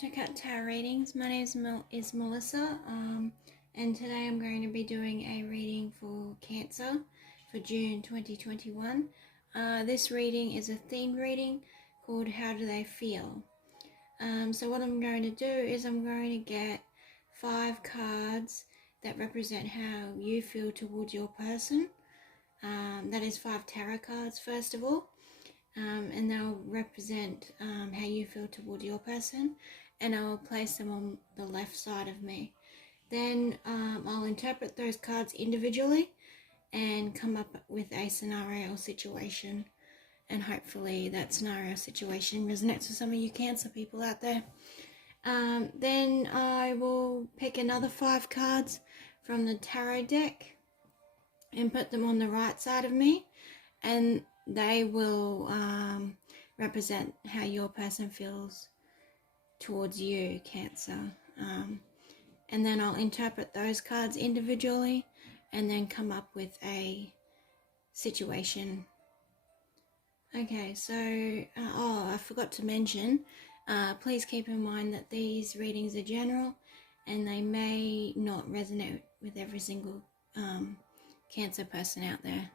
Check out Tarot Readings. My name is Melissa, and today I'm going to be doing a reading for Cancer for June 2021. This reading is a themed reading called How Do They Feel? So what I'm going to do is I'm going to get 5 cards that represent how you feel towards your person. That is 5 tarot cards first of all. And they'll represent how you feel toward your person, and I will place them on the left side of me. Then I'll interpret those cards individually and come up with a scenario or situation, and hopefully that scenario or situation resonates with some of you Cancer people out there. Then I will pick another 5 cards from the tarot deck and put them on the right side of me, and they will represent how your person feels towards you, Cancer. And then I'll interpret those cards individually and then come up with a situation. Okay, so, I forgot to mention, please keep in mind that these readings are general and they may not resonate with every single Cancer person out there.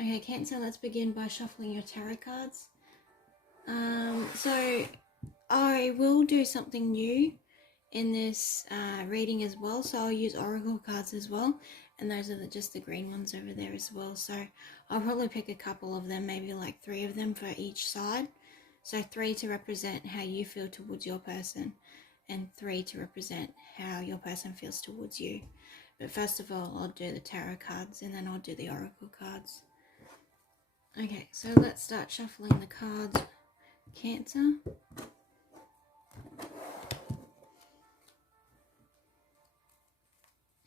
Okay, Cancer, let's begin by shuffling your tarot cards. So I will do something new in this reading as well. So I'll use oracle cards as well. And those are just the green ones over there as well. So I'll probably pick a couple of them, maybe like 3 of them for each side. So 3 to represent how you feel towards your person, and 3 to represent how your person feels towards you. But first of all, I'll do the tarot cards and then I'll do the oracle cards. Okay, so let's start shuffling the cards, Cancer.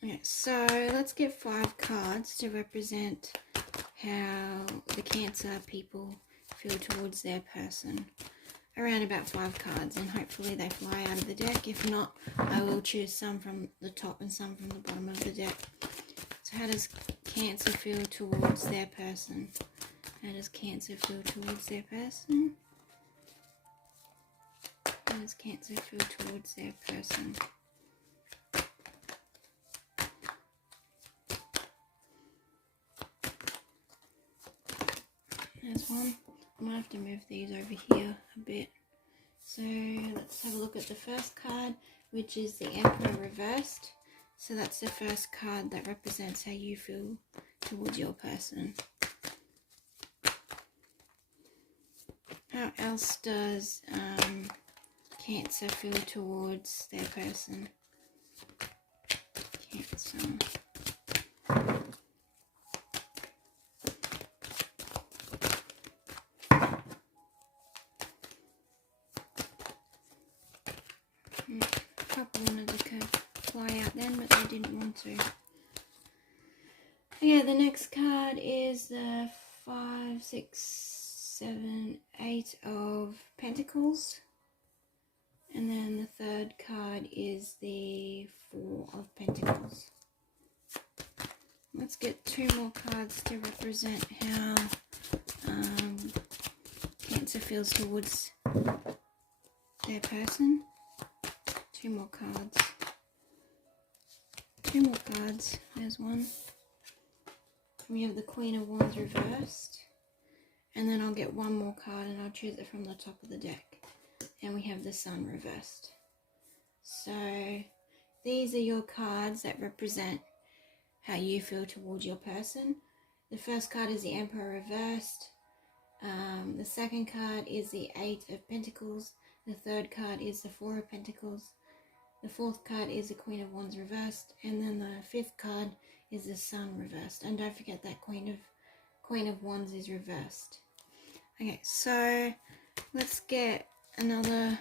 Okay, so let's get 5 cards to represent how the Cancer people feel towards their person. Around about 5 cards, and hopefully they fly out of the deck. If not, I will choose some from the top and some from the bottom of the deck. So how does Cancer feel towards their person? How does Cancer feel towards their person? How does Cancer feel towards their person? There's one. I might have to move these over here a bit. So let's have a look at the first card, which is the Emperor reversed. So that's the first card that represents how you feel towards your person. How else does Cancer feel towards their person? Cancer. A couple wanted to fly out then, but they didn't want to. Okay, the next card is the 5, 6, 7, 8 of Pentacles. And then the third card is the 4 of Pentacles. Let's get 2 more cards to represent how Cancer feels towards their person. 2 more cards. 2 more cards. There's one. We have the Queen of Wands reversed. And then I'll get 1 more card and I'll choose it from the top of the deck. And we have the Sun reversed. So these are your cards that represent how you feel towards your person. The first card is the Emperor reversed. The second card is the 8 of Pentacles. The third card is the 4 of Pentacles. The 4th card is the Queen of Wands reversed. And then the 5th card is the Sun reversed. And don't forget that Queen of Wands is reversed. Okay, so let's get another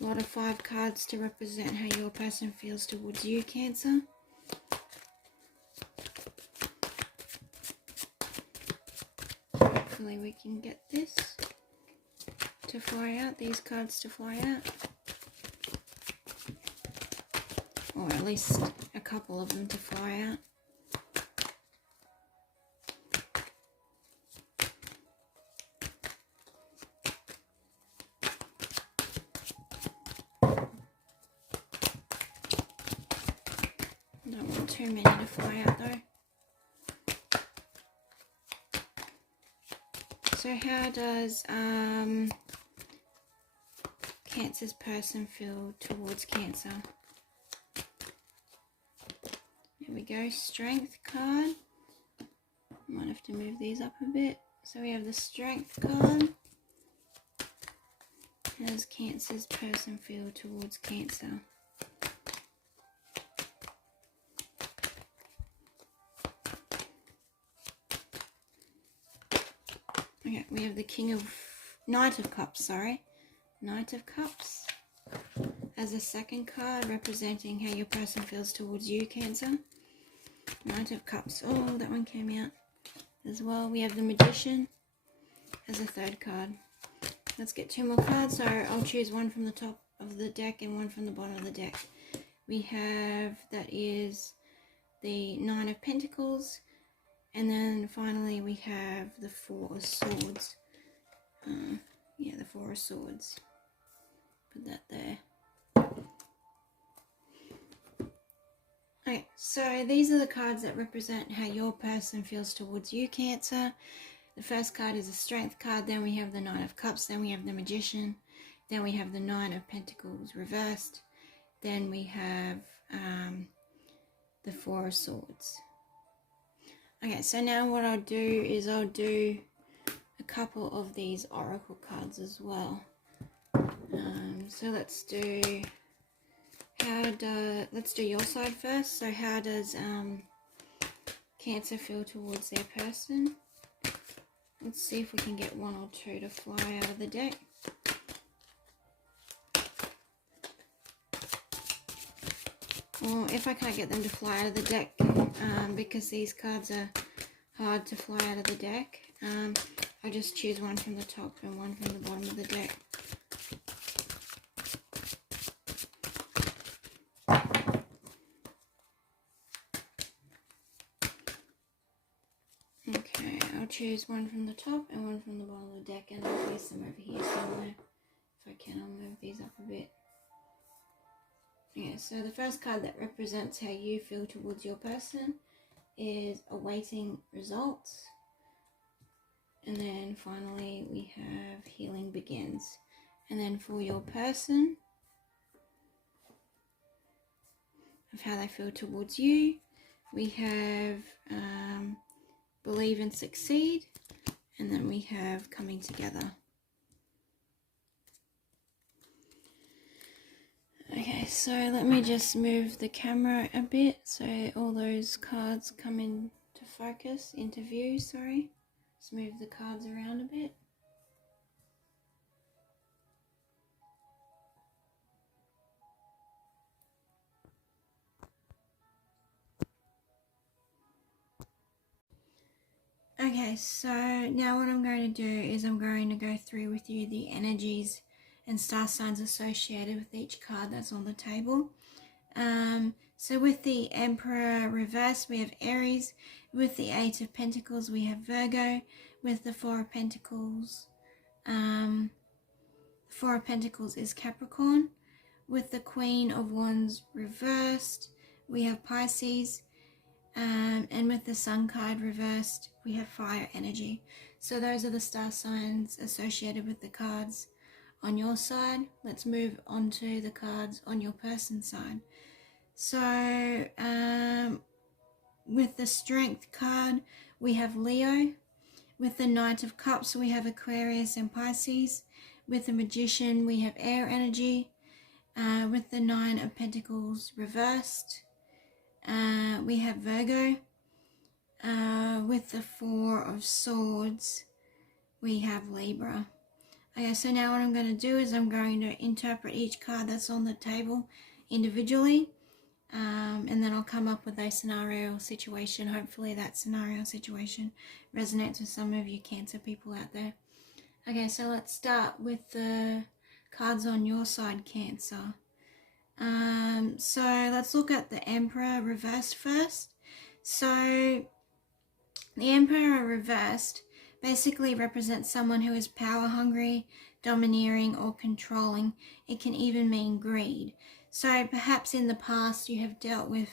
lot of 5 cards to represent how your person feels towards you, Cancer. Hopefully we can get this to fly out, these cards to fly out. Or at least a couple of them to fly out. too many to fly out though. So how does Cancer's person feel towards Cancer? There we go, Strength card. Might have to move these up a bit. So we have the Strength card. How does Cancer's person feel towards Cancer? Okay, we have the Knight of Cups, Knight of Cups as a second card, representing how your person feels towards you, Cancer. Knight of Cups. Oh, that one came out as well. We have the Magician as a third card. Let's get 2 more cards. So I'll choose one from the top of the deck and one from the bottom of the deck. We have, that is the 9 of Pentacles. And then finally we have the 4 of Swords. Yeah, the 4 of Swords. Put that there. Okay, so these are the cards that represent how your person feels towards you, Cancer. The first card is a Strength card, then we have the 9 of Cups, then we have the Magician, then we have the 9 of Pentacles reversed, then we have the 4 of Swords. Okay, so now what I'll do is I'll do a couple of these Oracle cards as well. So let's do your side first. So how does Cancer feel towards their person? Let's see if we can get 1 or 2 to fly out of the deck. Or if I can't get them to fly out of the deck, because these cards are hard to fly out of the deck, I'll just choose one from the top and one from the bottom of the deck. Okay, I'll choose one from the top and one from the bottom of the deck, and I'll place them over here somewhere. If I can, I'll move these up a bit. Okay, so the first card that represents how you feel towards your person is awaiting results. And then finally we have healing begins. And then for your person, of how they feel towards you, we have believe and succeed, and then we have coming together. Okay, so let me just move the camera a bit so all those cards come into focus, into view, sorry. Let's move the cards around a bit. Okay, so now what I'm going to do is I'm going to go through with you the energies and star signs associated with each card that's on the table. So with the Emperor reverse, we have Aries. With the 8 of Pentacles, we have Virgo. With the 4 of Pentacles, 4 of Pentacles is Capricorn. With the Queen of Wands reversed, we have Pisces. And with the Sun card reversed, we have fire energy. So those are the star signs associated with the cards on your side. Let's move on to the cards on your person's side. So with the Strength card, we have Leo. With the Knight of Cups, we have Aquarius and Pisces. With the Magician, we have air energy. With the 9 of Pentacles reversed, we have Virgo. With the 4 of Swords, we have Libra. Okay, so now what I'm going to do is I'm going to interpret each card that's on the table individually, and then I'll come up with a scenario situation. Hopefully that scenario situation resonates with some of you Cancer people out there. Okay, so let's start with the cards on your side, Cancer. So let's look at the Emperor reversed first. So the Emperor reversed basically represents someone who is power hungry, domineering, or controlling. It can even mean greed. So perhaps in the past you have dealt with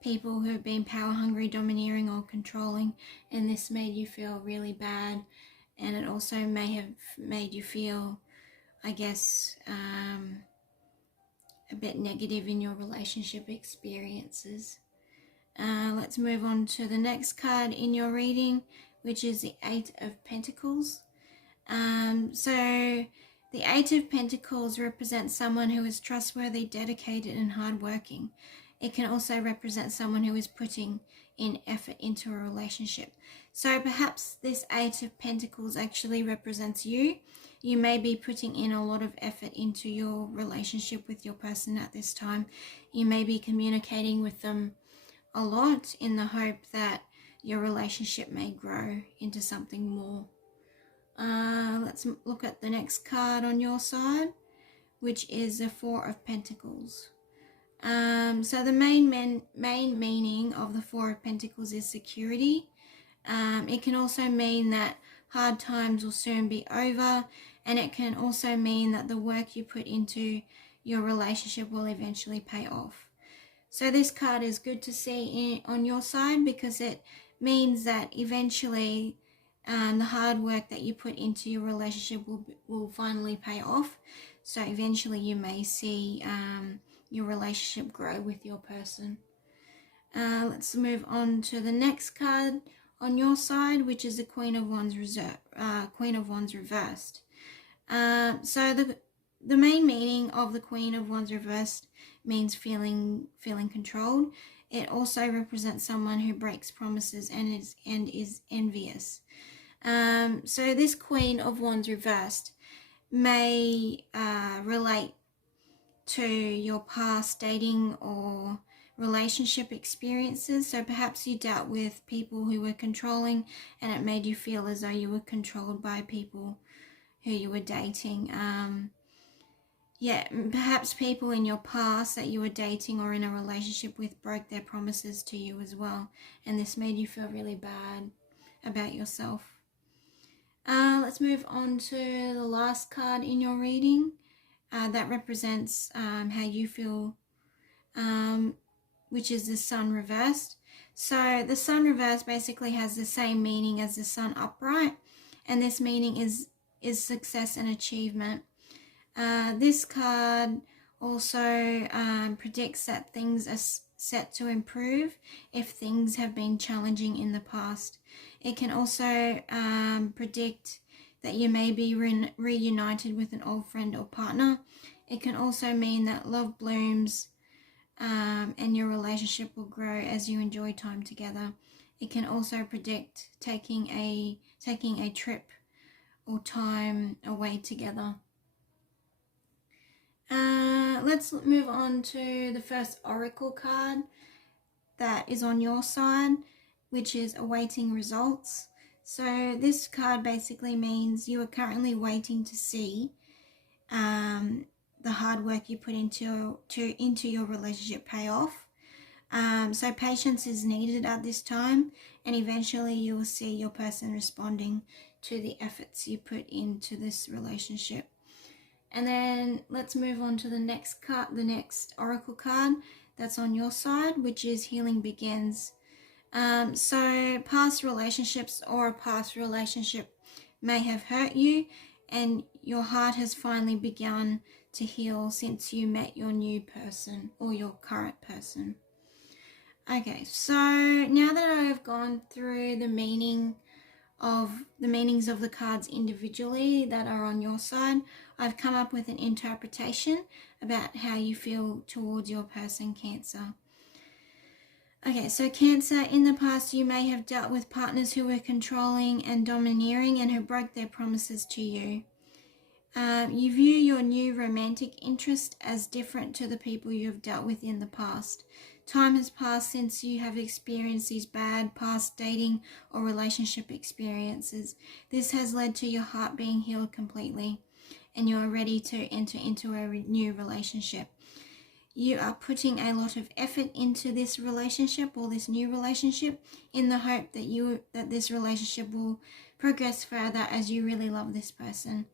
people who have been power hungry, domineering or controlling, and this made you feel really bad, and it also may have made you feel, I guess, a bit negative in your relationship experiences. Let's move on to the next card in your reading, which is the Eight of Pentacles. So the Eight of Pentacles represents someone who is trustworthy, dedicated and hardworking. It can also represent someone who is putting in effort into a relationship. So perhaps this Eight of Pentacles actually represents you. You may be putting in a lot of effort into your relationship with your person at this time. You may be communicating with them a lot in the hope that your relationship may grow into something more. Let's look at the next card on your side, which is the Four of Pentacles. So the main meaning of the Four of Pentacles is security. It can also mean that hard times will soon be over, and it can also mean that the work you put into your relationship will eventually pay off. So this card is good to see on your side because it means that eventually the hard work that you put into your relationship will finally pay off. So eventually you may see your relationship grow with your person. Let's move on to the next card on your side, which is the Queen of Wands reversed. So the main meaning of the Queen of Wands reversed means feeling controlled. It also represents someone who breaks promises and is envious. So this Queen of Wands reversed may relate to your past dating or relationship experiences. So perhaps you dealt with people who were controlling and it made you feel as though you were controlled by people who you were dating. Perhaps people in your past that you were dating or in a relationship with broke their promises to you as well, and this made you feel really bad about yourself. Let's move on to the last card in your reading. That represents how you feel, which is the Sun reversed. So the Sun reversed basically has the same meaning as the Sun upright, and this meaning is success and achievement. This card also predicts that things are set to improve if things have been challenging in the past. It can also predict that you may be reunited with an old friend or partner. It can also mean that love blooms and your relationship will grow as you enjoy time together. It can also predict taking a trip or time away together. Let's move on to the first oracle card that is on your side, which is awaiting results. So this card basically means you are currently waiting to see the hard work you put into your relationship pay off. So patience is needed at this time, and eventually you will see your person responding to the efforts you put into this relationship. And then let's move on to the next card, the next oracle card that's on your side, which is Healing Begins. So past relationships or a past relationship may have hurt you, and your heart has finally begun to heal since you met your new person or your current person. Okay, so now that I have gone through the meanings of the cards individually that are on your side, I've come up with an interpretation about how you feel towards your person, Cancer. Okay, so Cancer, in the past you may have dealt with partners who were controlling and domineering and who broke their promises to you. You view your new romantic interest as different to the people you have dealt with in the past. Time has passed since you have experienced these bad past dating or relationship experiences. This has led to your heart being healed completely, and you are ready to enter into a new relationship. You are putting a lot of effort into this relationship or this new relationship in the hope that this relationship will progress further as you really love this person.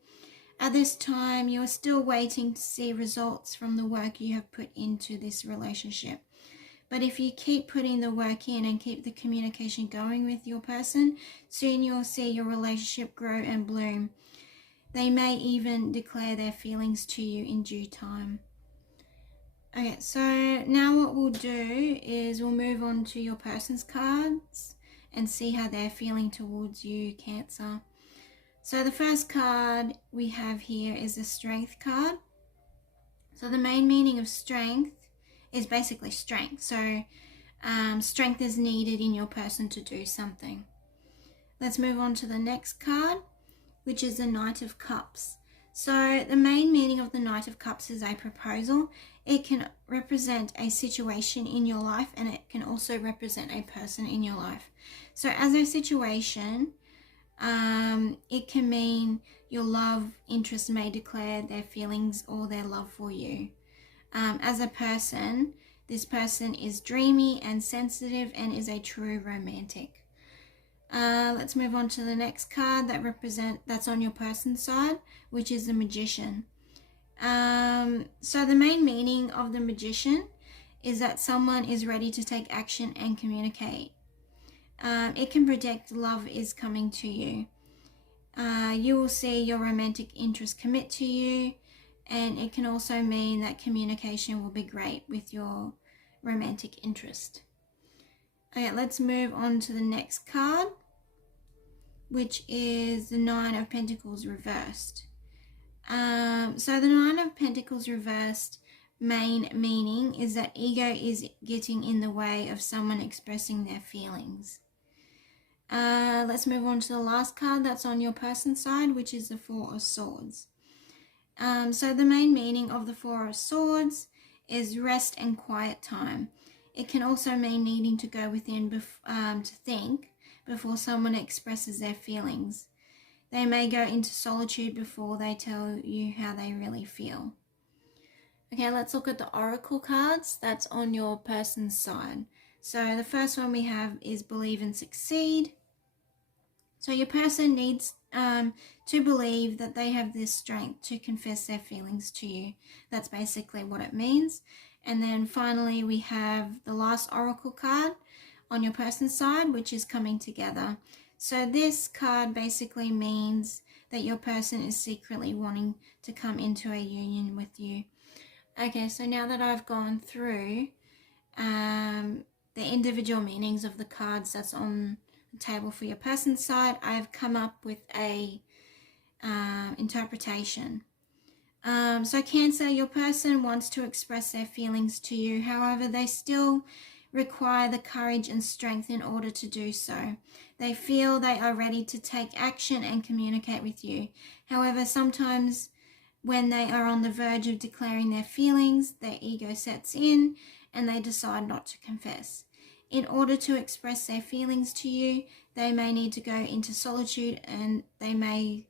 At this time, you are still waiting to see results from the work you have put into this relationship. But if you keep putting the work in and keep the communication going with your person, soon you'll see your relationship grow and bloom. They may even declare their feelings to you in due time. Okay, so now what we'll do is we'll move on to your person's cards and see how they're feeling towards you, Cancer. So the first card we have here is the Strength card. So the main meaning of strength is basically strength. So strength is needed in your person to do something. Let's move on to the next card, which is the Knight of Cups. So the main meaning of the Knight of Cups is a proposal. It can represent a situation in your life, and it can also represent a person in your life. So as a situation, it can mean your love interest may declare their feelings or their love for you. As a person, this person is dreamy and sensitive and is a true romantic. Let's move on to the next card that's on your person's side, which is the Magician. So the main meaning of the Magician is that someone is ready to take action and communicate. It can predict love is coming to you. You will see your romantic interest commit to you, and it can also mean that communication will be great with your romantic interest. Okay, let's move on to the next card, which is the Nine of Pentacles reversed. So the Nine of Pentacles reversed main meaning is that ego is getting in the way of someone expressing their feelings. Let's move on to the last card that's on your person's side, which is the Four of Swords. So the main meaning of the Four of Swords is rest and quiet time. It can also mean needing to go within to think before someone expresses their feelings. They may go into solitude before they tell you how they really feel. Okay, let's look at the Oracle cards that's on your person's side. So the first one we have is Believe and Succeed. So your person needs to believe that they have this strength to confess their feelings to you. That's basically what it means. And then finally we have the last Oracle card on your person's side, which is Coming Together. So this card basically means that your person is secretly wanting to come into a union with you. Okay, so now that I've gone through the individual meanings of the cards that's on the table for your person's side, I've come up with a interpretation. So Cancer, your person wants to express their feelings to you. However, they still require the courage and strength in order to do so. They feel they are ready to take action and communicate with you. However, sometimes when they are on the verge of declaring their feelings, their ego sets in and they decide not to confess. In order to express their feelings to you, they may need to go into solitude, and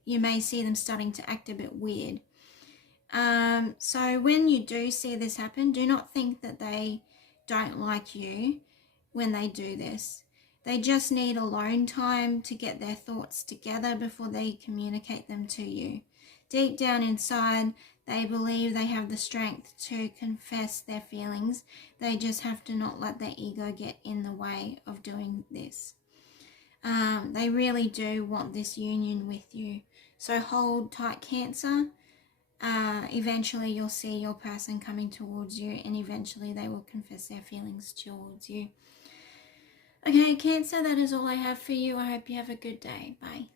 you may see them starting to act a bit weird. So when you do see this happen, do not think that they don't like you when they do this. They just need alone time to get their thoughts together before they communicate them to you. Deep down inside, they believe they have the strength to confess their feelings. They just have to not let their ego get in the way of doing this. They really do want this union with you. So hold tight, Cancer. Eventually you'll see your person coming towards you, and eventually they will confess their feelings towards you. Okay, Cancer, that is all I have for you. I hope you have a good day. Bye.